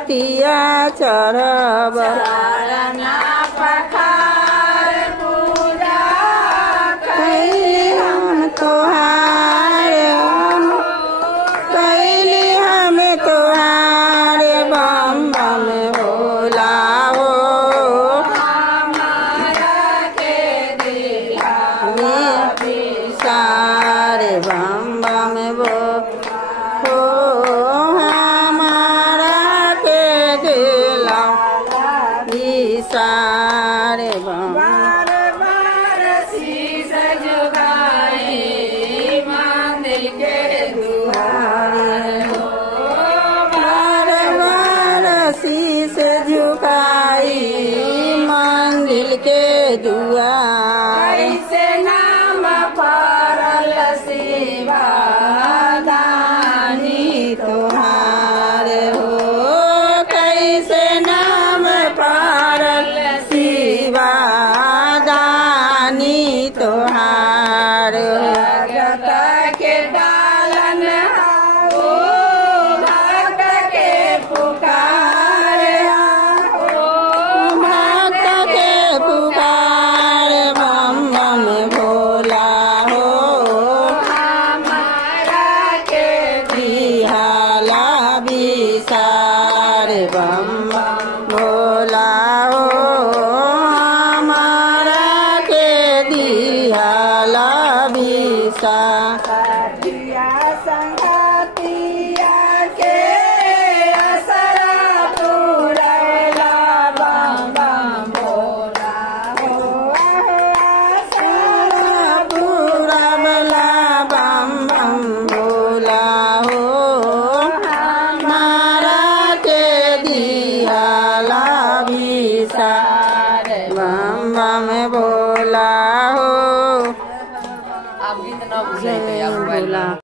पतिया चढ़ब कैली हम तोहार कैली हम तोहार बम बम भोला हो सारे बम बम हो हमारा के दिला सारे बम शीश झुकाई मंदिर के दुआरे बार बार शीश झुकाई मंदिर के दुआरे कैसे नाम पड़ल शिवा दानी तोहार हो कैसे नाम पड़ल शिवा दानी तोहार हो भगत के डालन हो भक्त के पुकार हो भक्त के पुकार बम बम भोला हो हमारा के बिहाला बिसार बम बम भोला हो हमारा के दिहाला बिसा दिया संगतिया के असरा तुरैला बम बम भोला हो पूरा बला बम बम भोला हो हमारा के दिहाला बिसा बम बम भोला हो अब गीत न बुझे भोला।